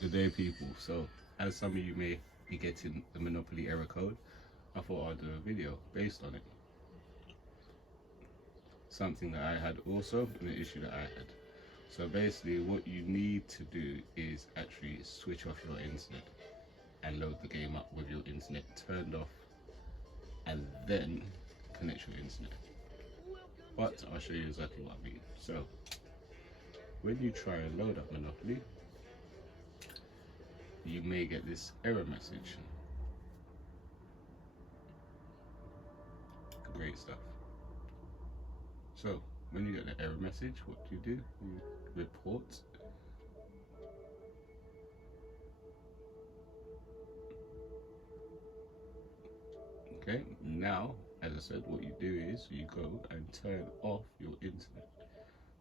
Good day, people. So, as some of you may be getting the Monopoly error code, I thought I'd do a video based on it. Something that I had also, and an issue that I had. So basically, what you need to do is actually switch off your internet and load the game up with your internet turned off, and then connect your internet. But I'll show you exactly what I mean. So, when you try and load up Monopoly, you may get this error message. Great stuff. So when you get the error message, what do? You report. Okay, now as I said, what you do is you go and turn off your internet.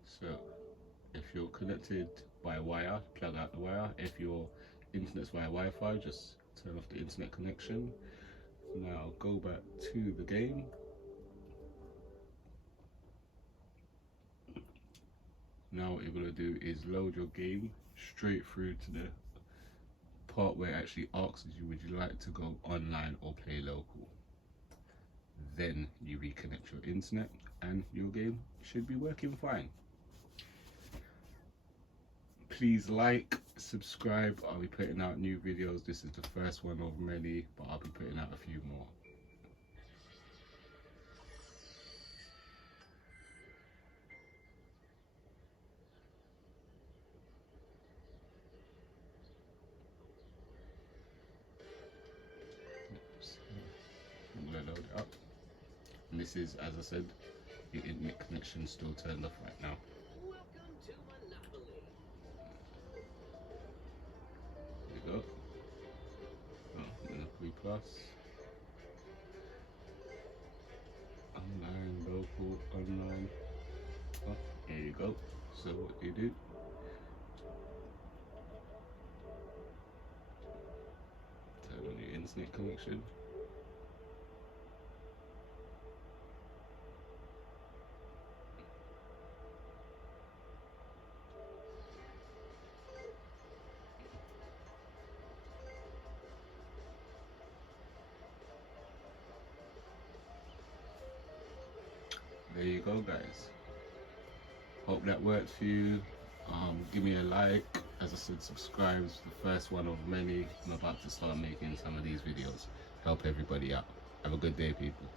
So if you're connected by wire, plug out the wire. If your internet's via Wi-Fi, just turn off the internet connection. Now go back to the game. Now what you're going to do is load your game straight through to the part where it actually asks you, would you like to go online or play local? Then you reconnect your internet and your game should be working fine. Please like, subscribe. I'll be putting out new videos. This is the first one of many, but I'll be putting out a few more. I'm going to load it up. And this is, as I said, your internet connection still turned off right now. There you go. Oh, Monopoly Plus. Online, local, online. Oh, there you go. So what do you do? Turn on your internet connection. There you go, guys. Hope that worked for you. Give me a like. As I said, subscribe. It's the first one of many. I'm about to start making some of these videos. Help everybody out. Have a good day, people.